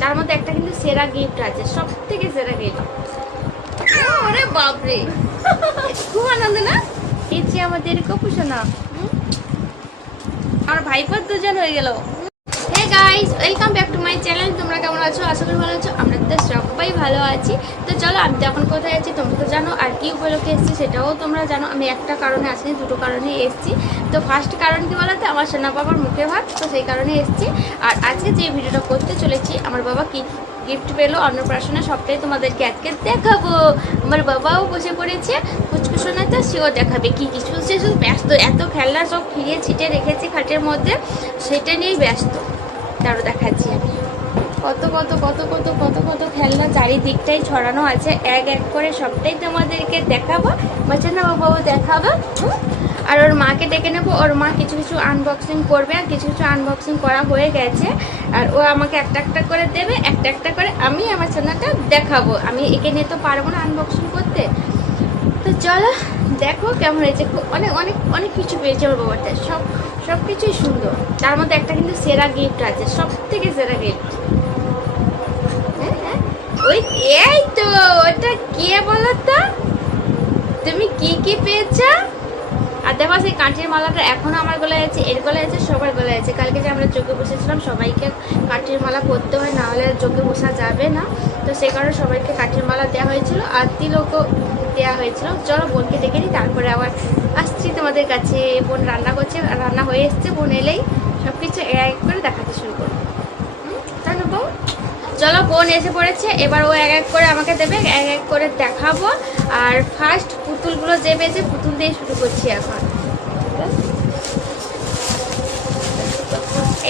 তার মধ্যে একটা কিন্তু সেরা গিফট আছে সব থেকে সেরা গিফট বাপরে। খুব আনন্দ না? এই যে আমাদের কপুসোনা আমার ভাইপোর দুজন হয়ে গেল। Hey guys welcome back to my channel তোমরা কেমন আছো? আশা করি ভালো আছো। আমরা তো সবাই ভালো আছি। তো চলো, আমি তো এখন কোথায় আছি তোমরা তো জানো, আর কি উপলক্ষে এসেছি সেটাও তোমরা জানো। আমি একটা কারণে আসিনি, দুটো কারণে এসেছি। তো ফার্স্ট কারণ কি বলতে? আমার সোনা বাবার মুখে ভাত, তো সেই কারণে এসেছি। আর আজকে যে ভিডিওটা করতে চলেছি, আমার বাবা কি গিফট পেল, অন্নপ্রাশনে সবটাই তোমাদেরকে আজকে দেখাবো। আমার বাবাও বসে পড়েছে কুচকুশোনা তো সেও দেখাবে। কি কিছু সে শুধু ব্যস্ত, এত খেলনা সব ফিরিয়ে ছিটে রেখেছি খাটের মধ্যে। সেটা নিয়েই ব্যস্ত। তারও দেখাচ্ছি। আমি কত কত কত কত কত কত খেলনা চারিদিকটাই ছড়ানো আছে। এক এক করে সবটাই তোমাদেরকে দেখাবো। বলছে না বাবু দেখাবো? আর ওর মাকে ডেকে নেব। ওর মা কিছু কিছু আনবক্সিং করবে আর কিছু কিছু আনবক্সিং করা হয়ে গেছে। আর ও আমাকে একটা একটা করে দেবে, একটা একটা করে আমি আমার সোনাটা দেখাবো। আমি একে নিয়ে তো পারব না আনবক্সিং করতে। তো চলো, দেখো কেমন হয়েছে। অনেক অনেক অনেক কিছু পেয়েছে ওর বাবাটা। সব সব কিছুই সুন্দর। তার মধ্যে একটা কিন্তু সেরা গিফট আছে সব থেকে সেরা গিফট ওই, এই তো, ওটা কে বলো তো? তুমি কি কি পেয়েছ? আর দেখো, সেই কাঁচের মালাটা এখনও আমার গলায় আছে, এর গলায় আছে, সবার গলায় আছে। কালকে যে আমরা চোখে বসেছিলাম, সবাইকে কাঠের মালা পরতে হয়, না হলে চোখে বসা যাবে না। তো সেই কারণে সবাইকে কাঠের মালা দেওয়া হয়েছিল। আর তিলকও দেওয়া হয়েছিল। চলো বোনকে ডেকে নিই, তারপরে আবার আসছি তোমাদের কাছে। বোন রান্না করছে, রান্না হয়ে এসছে, বোন এলেই সব কিছু এক এক করে দেখাতে শুরু করব। জানো বউ? চলো, বোন এসে পড়েছে, এবার ও এক এক করে আমাকে দেবে, এক এক করে দেখাবো। আর ফার্স্ট পুতুলগুলো যে পেয়েছে, পুতুল দিয়ে শুরু করছি এখন।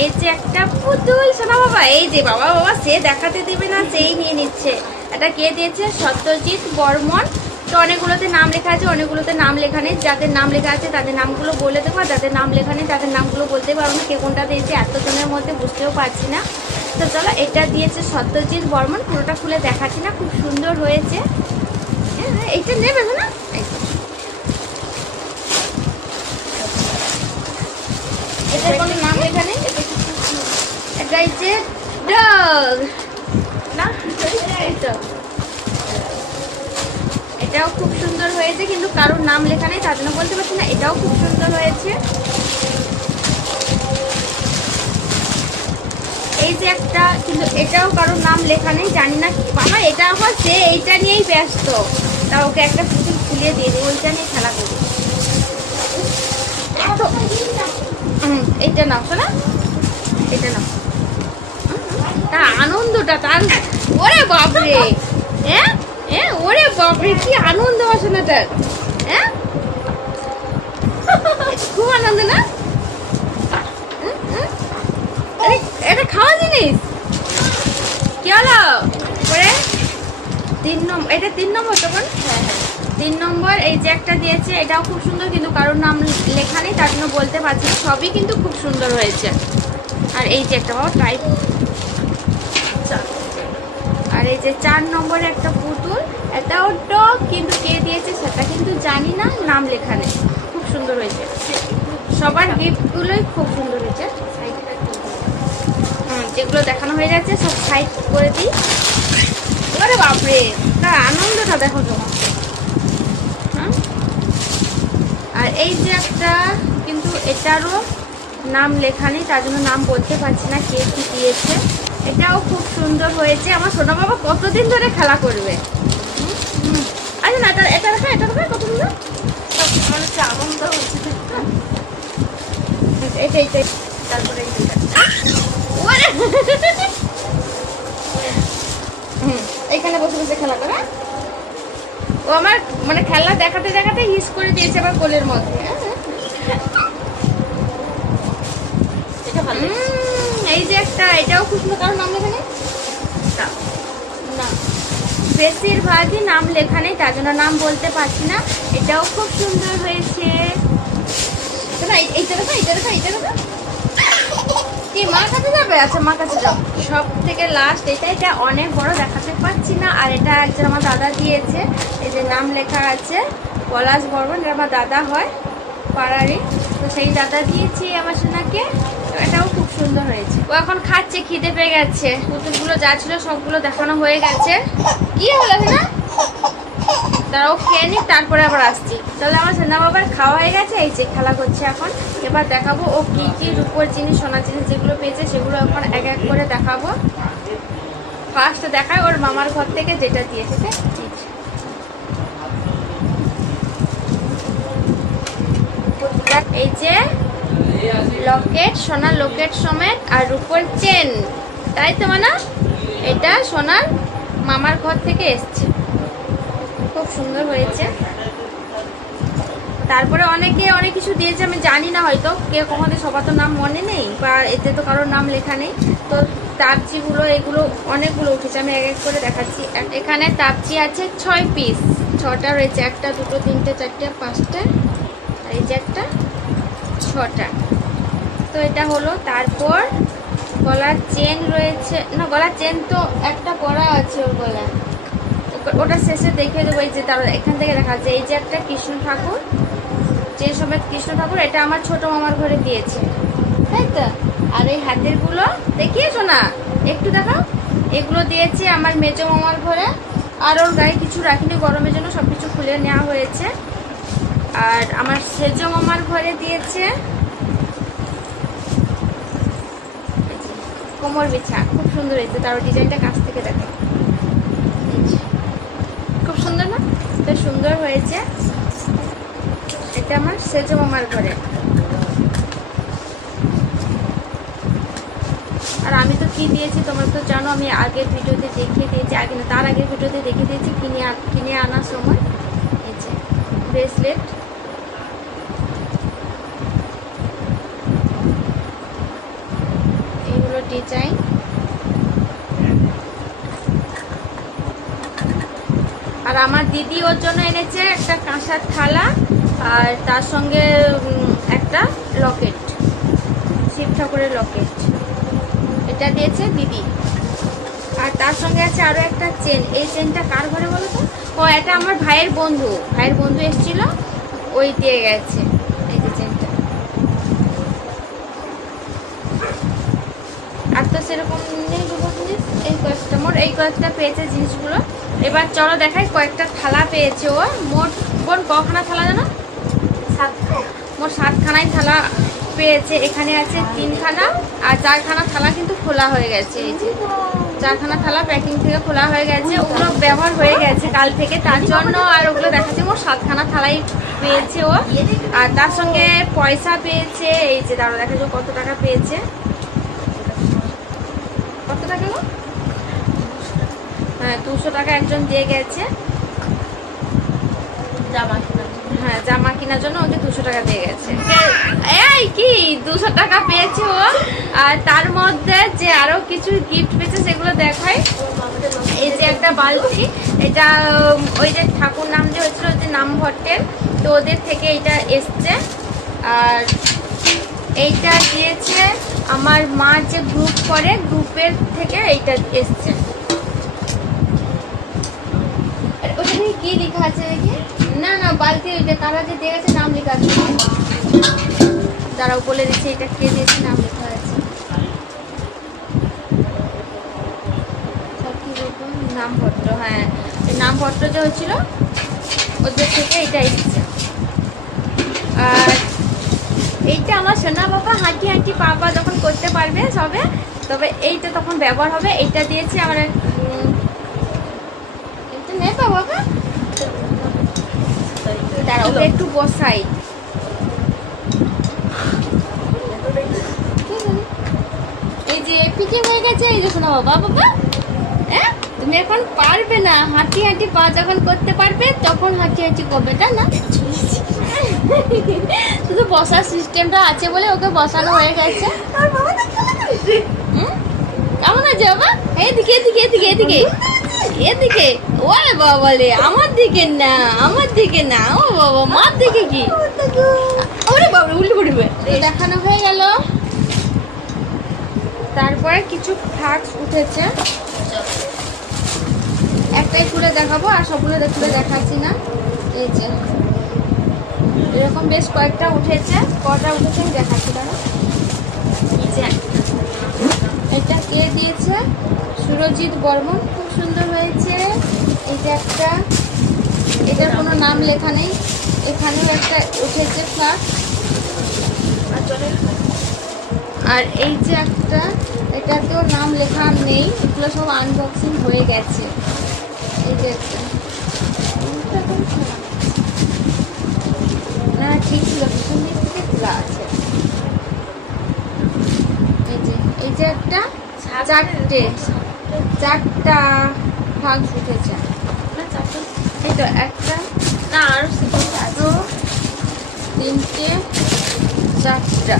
এই যে একটা পুতুল শোনা বাবা, এই যে বাবা বাবা, সে দেখাতে দেবে না, সেই নিয়ে নিচ্ছে। এটা কে দিয়েছে? সত্যজিৎ বর্মন। তো অনেকগুলোতে নাম লেখা আছে অনেকগুলোতে নাম লেখা নেই। যাদের নাম লেখা আছে তাদের নামগুলো বলে দেবো আর যাদের নাম লেখা নেই তাদের নামগুলো বলতে পারব না। কে কোনটা দিয়েছে এতজনের মধ্যে বুঝতেও পারছি না। তো চলো এটা দিয়েছে সত্যজিৎ বর্মন পুরোটা খুলে দেখাচ্ছি না খুব সুন্দর হয়েছে। হ্যাঁ হ্যাঁ, এইটা নেবে না? এটার কোনো নাম ডগ। না? এটাও খুব সুন্দর হয়েছে কিন্তু কারোর নাম লেখা নেই তার জন্য বলতে পারছি না এটাও খুব সুন্দর হয়েছে। এই যে একটা কিন্তু এটাও কারোর নাম লেখা নেই জানি না বাবা এটা আমার সে এইটা নিয়েই ব্যস্ত। তা ওকে একটা পুতুল খুলিয়ে দিয়ে দিই ওইটা নিয়ে খেলা করি এইটা নাও শোনা। এটা নাও। হুম, আনন্দটা তার ওরে বাপরে! হ্যাঁ? হ্যাঁ ওরে বাপরে, কি আনন্দ বাসনাটার হ্যাঁ খুব আনন্দ না। এটা খাওয়া জিনিস? কি হলো? পরে তিন নম্বর এটা তিন নম্বর তখন? হ্যাঁ তিন নম্বর, এই যে একটা দিয়েছে, এটাও খুব সুন্দর, কিন্তু কারোর নাম লেখা নেই, তার জন্য বলতে পারছি সবই কিন্তু খুব সুন্দর হয়েছে। আর এই যে একটা, বাবা টাইপ আর এই যে চার নম্বরে একটা পুতুল, এটাও ডগ কিন্তু কে দিয়েছে সেটা কিন্তু জানি না, নাম লেখা নেই। খুব সুন্দর হয়েছে। সবার গিফটগুলোই খুব সুন্দর হয়েছে। যেগুলো দেখানো হয়ে যাচ্ছে, সব সাইড করে দিই। ওরে বাপরে তার আনন্দটা দেখো তোমার? আর এই যে একটা, কিন্তু এটারও নাম লেখা নেই, তার জন্য নাম বলতে পারছি না কে কি দিয়েছে। এটাও খুব সুন্দর হয়েছে। আমার সোনা বাবা কতদিন ধরে খেলা করবে। আচ্ছা না এটা এটা দেখা এটা দেখা কত সুন্দর হচ্ছে আনন্দ হচ্ছে এটা এটা তারপরে এই হুম, এইখানে বসে বসে খেলা করে ও আমার মানে খেলা দেখাতে দেখাতে হিস করে দিয়েছে আবার কোলের মধ্যে এটা ভালো লাগছে। উম, এই যে একটা এটাও খুব সুন্দর। কারণ নাম লেখা নেই? না, বেশিরভাগই নাম লেখা নেই তার জন্য নাম বলতে পারছি না। এটাও খুব সুন্দর হয়েছে। এইটা দেখো দেখো এইটা কি মা কাছে যাবে? আচ্ছা মা কাছে সব থেকে লাস্ট এটা এটা অনেক বড় দেখাতে পাচ্ছি না। আর এটা একজন আমার দাদা দিয়েছে। এই যে নাম আছে পলাশ বর্মন এটা আমার দাদা হয় পাড়ারই। তো সেই দাদা দিয়েছি আমার সোনাকে। এটাও সুন্দর হয়েছে। ও এখন খাচ্ছে, খিদে পেয়ে গেছে। পুতুলগুলো যা ছিল সবগুলো দেখানো হয়ে গেছে। কি হলো না তারাও খেয়ে নি তারপরে আবার আসছি। তাহলে আমার সন্ধ্যা বাবার খাওয়া হয়ে গেছে, এই যে খেলা করছে এখন। এবার দেখাবো ও কি কি রূপোর জিনিস, সোনার জিনিস যেগুলো পেয়েছে, সেগুলো এখন এক এক করে দেখাবো। ফার্স্ট দেখায় ওর মামার ঘর থেকে যেটা দিয়েছে এই যে লকেট সোনার লকেট সমেত, আর রূপোর চেন তাই তো, মানা? এটা সোনার মামার ঘর থেকে এসছে। খুব সুন্দর হয়েছে। তারপরে অনেকে অনেক কিছু দিয়েছে, আমি জানি না হয়তো। কে কখনো সবার তো নাম মনে নেই, বা এতে তো কারোর নাম লেখা নেই। তো তাপচিগুলো এগুলো অনেকগুলো উঠেছে। আমি এক এক করে দেখাচ্ছি। এখানে তাপচি আছে ছয় পিস ছটা রয়েছে, একটা, দুটো, তিনটে, চারটে, পাঁচটা এই যে একটা, ছটা। তো এটা হলো। তারপর গলার চেন রয়েছে। না, গলার চেন তো একটা করা আছে ওর গলায়। ওটা শেষে দেখে দেবো এই যে তার এখান থেকে দেখা যাচ্ছে। এই যে একটা কৃষ্ণ ঠাকুর, যে সমেত কৃষ্ণ ঠাকুর, এটা আমার ছোট মামার ঘরে দিয়েছে। তাই তো? আর এই হাতেরগুলো দেখিয়েছো না? একটু দেখাও। এগুলো দিয়েছে আমার মেজো মামার ঘরে। আর ওর গায়ে কিছু রাখিনি, গরমের জন্য সব কিছু খুলে নেওয়া হয়েছে। আর আমার সেজো মামার ঘরে দিয়েছে কোমর বিছা। খুব সুন্দর হয়েছে তার ডিজাইনটা কাছ থেকে দেখো। খুব সুন্দর না? বেশ সুন্দর হয়েছে। এটা আমার সেজো মামার ঘরে। আর আমি তো কি দিয়েছি তোমরা তো জানো, আমি আগের ভিডিওতে দেখিয়ে দিয়েছি, আগে না, তার আগের ভিডিওতে দেখিয়ে দিয়েছি, কিনে কিনে আনার সময়। ব্রেসলেট। এইগুলো ডিজাইন। আর আমার দিদি ওর জন্য এনেছে একটা কাঁসার থালা আর তার সঙ্গে একটা লকেট, শিব ঠাকুরের লকেট। এটা দিয়েছে দিদি। আর তার সঙ্গে আছে আরও একটা চেন। এই চেনটা কার ঘরে বলো তো? ও, এটা আমার ভাইয়ের বন্ধু। ভাইয়ের বন্ধু এসেছিল, ওই দিয়ে গেছে এই যে চেনটা আর তো সেরকম নেই জিনিস এই কয়েকটা মোট এই কয়েকটা পেয়েছে জিনিসগুলো। এবার চলো দেখাই কয়েকটা থালা পেয়েছে ও। মোট বোন কখানা থালা জানো? সাতটা মোট সাতখানাই থালা পেয়েছে। এখানে আছে তিনখানা আর চারখানা থালা কিন্তু খোলা হয়ে গেছে। এই যে চারখানা থালা প্যাকিং থেকে খোলা হয়ে গেছে। ওগুলো ব্যবহার হয়ে গেছে কাল থেকে। তার জন্য আর ওগুলো দেখাচ্ছে মোট সাতখানা থালাই পেয়েছে ও। আর তার সঙ্গে পয়সা পেয়েছে। এই যে দাঁড়া দেখা কত টাকা পেয়েছে। টাকা গো হ্যাঁ দুশো টাকা একজন দিয়ে গেছে। জামা হ্যাঁ জামা কেনার জন্য ওকে দুশো টাকা দিয়ে গেছে। এই কি? দুশো টাকা পেয়েছে ও। আর তার মধ্যে যে আরও কিছু গিফট পেয়েছে সেগুলো দেখায় এই যে একটা বালতি এটা ওই যে ঠাকুর নাম যে হয়েছিল ওই যে নাম ভট্টের তো ওদের থেকে এটা এসছে। আর এইটা দিয়েছে আমার মা যে গ্রুপ করে গ্রুপের থেকে এইটা এসছে। আর ওটা দেখি কি লেখা আছে দেখি? না না, বালতি ওইটা, তারা যে দিয়ে নাম লেখা আছে। তারাও বলে দিচ্ছে, এটা কে দিয়েছে, নাম লেখা আছে। নামপত্র হ্যাঁ। নামপত্র যে হচ্ছিল, ওদের থেকে এটা এসেছে। আর এইটা আমার সোনা বাবা, হাঁটি হাঁটি পাপা যখন করতে পারবে সবে, তবে এইটা তখন ব্যবহার হবে। এইটা দিয়েছি আমার নেবা বাবা। একটু বসাই। এই যে, পিকে হয়ে গেছে, এই যে শোনা বাবা বাবা। হ্যাঁ? তুমি এখন পারবে না, হাঁটি হাঁটি পা যখন করতে পারবে, তখন হাঁটি হাঁটি করবে, তাই না? শুধু বসার সিস্টেমটা আছে বলে ওকে বসানো হয়ে গেছে। হুম? কেমন আছে বাবা? এদিকে এদিকে এদিকে এদিকে। এদিকে। ওরে বাবা বলে আমার দিকে না আমার দিকে না। ও বাবা মার দিকে কি? ওরে বাবা উল্টে পড়বে দেখানো হয়ে গেল। তারপরে কিছু ফ্লাক্স উঠেছে। একটাই খুলে দেখাবো আর সবগুলো খুলে দেখাচ্ছি না। এই যে। এরকম বেশ কয়েকটা উঠেছে, কটা উঠেছে আমি দেখাচ্ছি দাঁড়া এটা কে দিয়েছে? সুরজিৎ বর্মন, খুব সুন্দর হয়েছে। এটা একটা। এটার কোনো নাম লেখা নেই। এখানেও একটা উঠেছে ফ্লাগ আর এই যে একটা, এটাতেও নাম লেখা নেই। এগুলো সব আনবক্সিং হয়ে গেছে। এই যে একটা? না ঠিক ছিল পিছন দিক থেকে খোলা আছে। এই যে এই যে একটা চারটে চারটা ভাগ উঠেছে না এই তো একটা না আর তিনটে চারটা।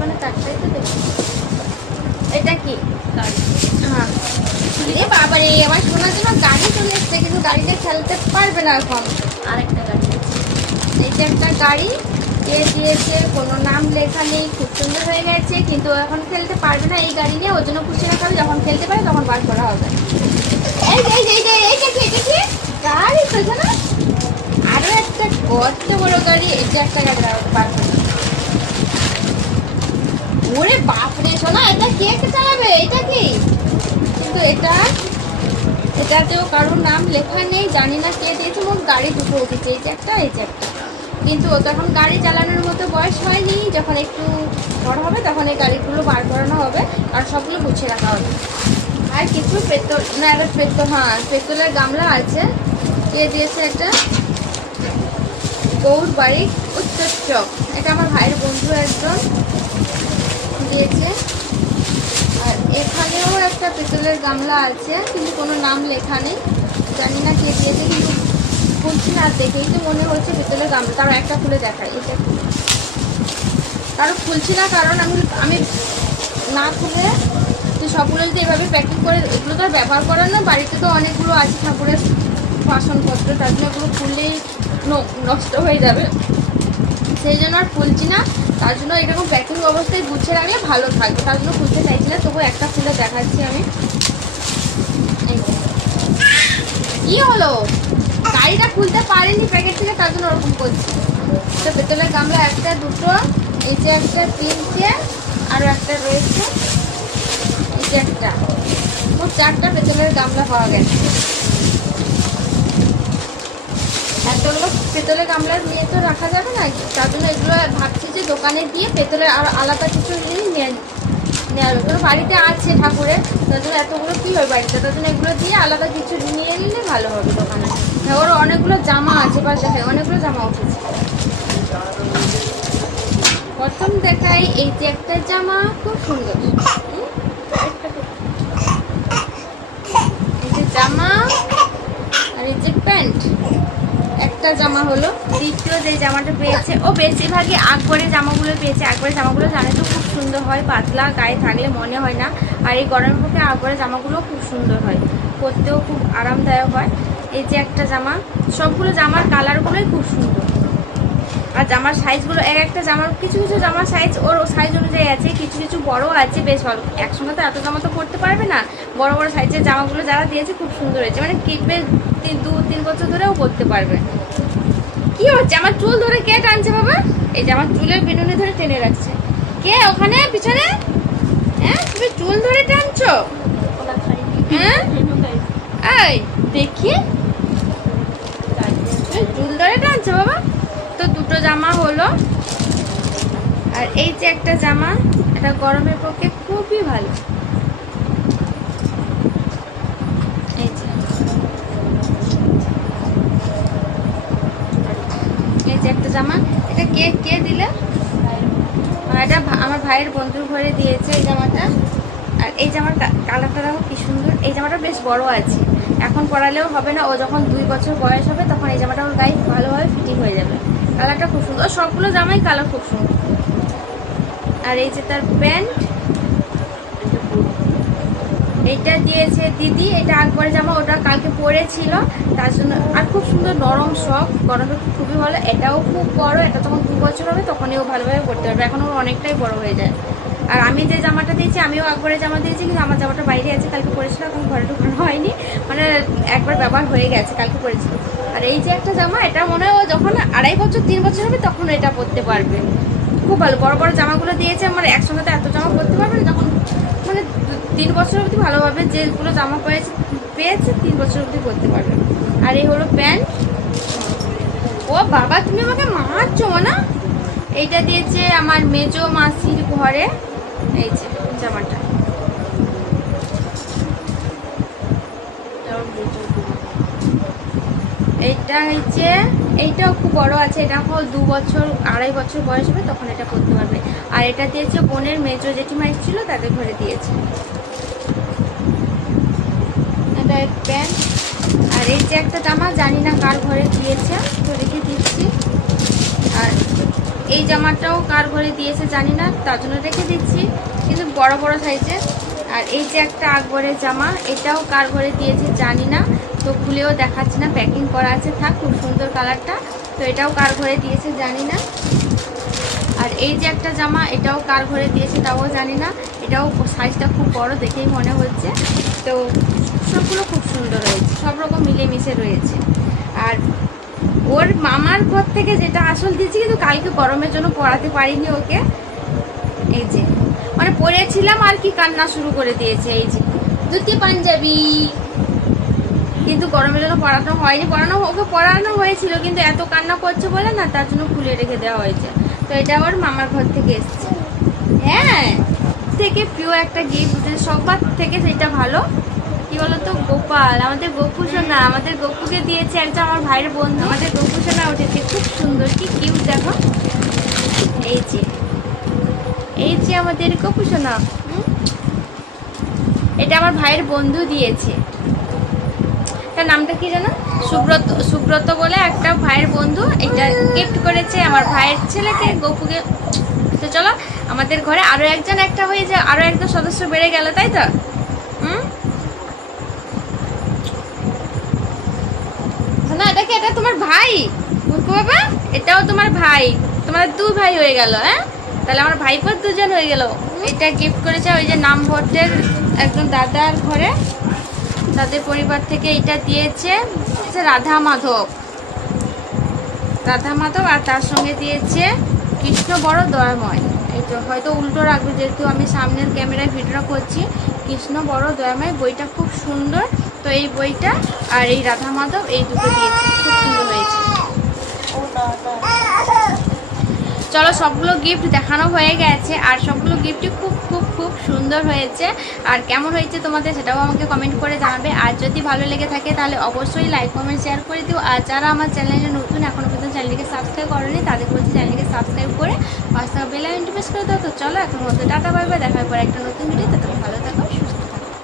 মানে চারটাই তো দেখি এটা কি? হ্যাঁ। বাবারে আমার শোনার জন্য গাড়ি চলে এসছে কিন্তু গাড়িতে খেলতে পারবে না এখন। আরেকটা যে একটা গাড়ি কে দিয়েছে, কোনো নাম লেখা নেই, খুব সুন্দর হয়ে গেছে, কিন্তু এখন খেলতে পারবে না এই গাড়ি নিয়ে, ওর জন্য খুশি রাখা হবে, যখন খেলতে পারে তখন বার করা হবে। গাড়ি চলছে না আরও একটা কত বড় গাড়ি এটা একটা গাড়ি বার করা। ওরে বাপরে শোনা এটা কে কে চালাবে? এটা কি? কিন্তু এটা, এটাতেও কারোর নাম লেখা নেই, জানি না কে দিয়েছে, মোট গাড়ি দুটো উঠেছে, এই যে একটা, এই যে একটা। কিন্তু তখন গাড়ি চালানোর মতো বয়স হয়নি, যখন একটু বড় হবে, তখন এই গাড়িগুলো বার করানো হবে আর সবগুলো গুছিয়ে রাখা হবে। আর কিছু পেতল না একটা পেতল হ্যাঁ পেতলের গামলা আছে। কে দিয়েছে একটা গৌর বাড়ি উত্তর চক। এটা আমার ভাইয়ের বন্ধু একজন দিয়েছে। আর এখানেও একটা পেতলের গামলা আছে, কিন্তু কোনো নাম লেখা নেই। জানি না কে দিয়েছে কিন্তু না আর দেখেই তো মনে হচ্ছে পেতলের গামলা তার একটা খুলে দেখাই এটা? কারণ খুলছি না কারণ আমি আমি না খুলে তো সবগুলো যদি এভাবে প্যাকিং করে, এগুলো তো আর ব্যবহার করার না, বাড়িতে তো অনেকগুলো আছে ঠাকুরের বাসনপত্র, তার জন্য এগুলো খুললেই নষ্ট হয়ে যাবে সেই জন্য আর খুলছি না, তার জন্য এরকম প্যাকিং অবস্থায় গুছিয়ে রাখলে ভালো থাকবে, তার জন্য খুলতে চাইছি না তবু একটা খুলে দেখাচ্ছি আমি। কি হলো গাড়িটা খুলতে পারেনি প্যাকেট থেকে, তার জন্য ওরকম করছি। তো পেতলের গামলা একটা, দুটো, এই যে একটা তিনটে আরও একটা রয়েছে, এই যে একটা। মোট চারটা পেতলের গামলা পাওয়া গেছে। এতগুলো পেতলের গামলা নিয়ে তো রাখা যাবে না, তার জন্য এগুলো ভাবছি যে দোকানে গিয়ে পেতলের আর আলাদা কিছু জিনিস নিয়ে নেওয়া কারণ বাড়িতে আছে ঠাকুরের, তার জন্য এতগুলো কী হয় বাড়িতে? তার জন্য এগুলো দিয়ে আলাদা কিছু নিয়ে নিলে ভালো হবে দোকানে। হ্যাঁ ওর অনেকগুলো জামা আছে বা দেখে অনেকগুলো জামা উঠেছে। প্রথম দেখাই এই যে একটা জামা, খুব সুন্দর। এই যে জামা আর এই যে প্যান্ট। একটা জামা হলো। দ্বিতীয় যে জামাটা পেয়েছে, ও বেশিরভাগই আকবরের জামাগুলো পেয়েছে। আকবরের জামাগুলো জানে তো খুব সুন্দর হয়, পাতলা, গায়ে থাকলে মনে হয় না। আর এই গরমের পক্ষে আকবরের জামাগুলো খুব সুন্দর হয়, পরতেও খুব আরামদায়ক হয়। এই যে একটা জামা সবগুলো জামার কালারগুলোই খুব সুন্দর। আর জামার সাইজগুলো এক একটা জামার কিছু কিছু জামার সাইজ ওর সাইজ অনুযায়ী আছে কিছু কিছু বড় আছে বেশ ভালো। একসঙ্গে তো এত জামা তো পরতে পারবে না। বড় বড় সাইজের জামাগুলো যারা দিয়েছে খুব সুন্দর হয়েছে। মানে তিন দু তিন বছর ধরেও পরতে পারবে। কি হচ্ছে? আমার চুল ধরে কে টানছে বাবা? এই যে আমার চুলের বিনুনি ধরে টেনে রাখছে। কে ওখানে পিছনে? হ্যাঁ তুমি চুল ধরে টানছো? হ্যাঁ? এই দেখি। চুল ধরে টানছে বাবা? তো দুটো জামা হলো। আর এই যে একটা জামা, এটা গরমের পক্ষে খুবই ভালো। এই যে। একটা জামা। এটা কে কে দিলে? এটা আমার ভাইয়ের বন্ধুর ঘরে দিয়েছে এই জামাটা। আর এই জামার কালারটা দেখো কি সুন্দর। এই জামাটা বেশ বড় আছে। এখন পরালেও হবে না, ও যখন দুই বছর বয়স হবে তখন এই জামাটা ওর গায়ে ভালোভাবে ফিটিং হয়ে যাবে। কালারটা খুব সুন্দর। সবগুলো জামাই কালার খুব সুন্দর। আর এই যে তার প্যান্ট এইটা দিয়েছে দিদি, এটা আকবরে জামা, ওটা কালকে পরেছিল। তার জন্য, আর খুব সুন্দর নরম শখ গরমে খুবই ভালো। এটাও খুব বড়, এটা তখন দু বছর হবে তখনই ও ভালোভাবে পড়তে পারবে। এখন ওর অনেকটাই বড় হয়ে যায়। আর আমি যে জামাটা দিয়েছি, আমিও একবারে জামা দিয়েছি, কিন্তু আমার জামাটা বাইরে আছে, কালকে পরেছিল এখন ঘরে ঢুকানো হয়নি। মানে একবার ব্যবহার হয়ে গেছে, কালকে পরেছিল আর এই যে একটা জামা, এটা মনে হয় যখন আড়াই বছর, তিন বছর হবে, তখন এটা পরতে পারবে। খুব ভালো, বড় বড় জামাগুলো দিয়েছে, আমার একসঙ্গে তো এত জামা পরতে পারবে না, যখন মানে তিন বছর অবধি ভালোভাবে যেগুলো জামা পেয়েছে পেয়েছে, তিন বছর অবধি পরতে পারবে। আর এই হলো প্যান্ট। ও বাবা, তুমি আমাকে মারছো না এইটা দিয়েছে আমার মেজো মাসির ঘরে। এই যে, জামাটা। এইটা হচ্ছে, এইটাও খুব বড় আছে, এটা হল দু বছর, আড়াই বছর বয়স হবে, তখন এটা করতে পারবে। আর এটা দিয়েছে বোনের মেজো জেঠিমা এসেছিল, তাদের ঘরে দিয়েছে। এটা প্যান্ট। আর এই যে একটা জামা, জানি না কার ঘরে দিয়েছে, তো রেখে দিচ্ছি। আর এই জামাটাও কার ঘরে দিয়েছে জানি না, তার জন্য রেখে দিচ্ছি। কিন্তু বড় বড় সাইজের। আর এই যে একটা আকবরের জামা, এটাও কার ঘরে দিয়েছে জানি না, তো খুলেও দেখাচ্ছি না প্যাকিং করা আছে, থাক, খুব সুন্দর কালারটা। তো এটাও কার ঘরে দিয়েছে জানি না। আর এই যে একটা জামা, এটাও কার ঘরে দিয়েছে তাও জানি না। এটাও সাইজটা খুব বড় দেখেই মনে হচ্ছে। তো সবগুলো খুব সুন্দর রয়েছে সব রকম মিলেমিশে রয়েছে। আর ওর মামার ঘর থেকে যেটা আসল দিয়েছি কিন্তু কালকে গরমের জন্য পড়াতে পারিনি ওকে। এই যে। মানে পড়েছিলাম আর কি কান্না শুরু করে দিয়েছে, এই যে। ধুতি পাঞ্জাবি। কিন্তু গরমের জন্য পড়ানো হয়নি। পড়ানো ওকে পড়ানো হয়েছিল কিন্তু এত কান্না করছে বলে না, তার জন্য খুলে রেখে দেওয়া হয়েছে। তো এটা আমার মামার ঘর থেকে এসছে। হ্যাঁ থেকে প্রিয় একটা গিফট সবার থেকে সেটা ভালো কি বলতো, গোপাল? আমাদের গোপু সোনা, আমাদের গোপুকে দিয়েছে একটা আমার ভাইয়ের বন্ধু। আমাদের গোপু সোনা উঠেছে, খুব সুন্দর, কি কিউট দেখো। এই যে এই যে আমাদের গোপু সোনা এটা আমার ভাইয়ের বন্ধু দিয়েছে। তার নামটা কি জানো সুব্রত সুব্রত বলে একটা ভাইয়ের বন্ধু। এটা গিফট করেছে আমার ভাইয়ের ছেলেকে, গপুকে। তো চলো, আমাদের ঘরে আরও একজন একটা হয়ে যে আরও একজন সদস্য বেড়ে গেল, তাই তো? না এটা তোমার ভাই। বুকু বাবা, এটাও তোমার ভাই। তোমার দুই ভাই হয়ে গেল হ্যাঁ? তাহলে আমার ভাইপোর দুজন হয়ে গেল। এটা গিফট করেছে ওই যে নাম ভোটের একজন দাদার ঘরে। তাদের পরিবার থেকে এটা দিয়েছে রাধা মাধব। রাধা মাধব আর তার সঙ্গে দিয়েছে কৃষ্ণ বড় দয়াময়। এই তো, হয়তো উল্টো রাখবে, যেহেতু আমি সামনের ক্যামেরায় ভিডিওটা করছি। কৃষ্ণ বড় দয়াময়, বইটা খুব সুন্দর। তো এই বইটা আর এই রাধা মাধব, এই দুটো দিয়েছে খুব সুন্দর হয়েছে। চলো সবগুলো গিফট দেখানো হয়ে গেছে, আর সবগুলো গিফটই খুব খুব খুব সুন্দর হয়েছে। আর কেমন হয়েছে তোমাদের সেটাও আমাকে কমেন্ট করে জানাবে। আর যদি ভালো লেগে থাকে তাহলে অবশ্যই লাইক কমেন্ট শেয়ার করে দিও। আর যারা আমার চ্যানেলে নতুন, এখনও পর্যন্ত চ্যানেলকে সাবস্ক্রাইব করেনি, তাদের বলছি চ্যানেলকে সাবস্ক্রাইব করে পাঁচটা বেল আইকনটি প্রেস করে দাও। তো চলো এখন মতো টাটা বাই বাই দেখা হয় একটা নতুন ভিডিও তো। ভালো থাকো।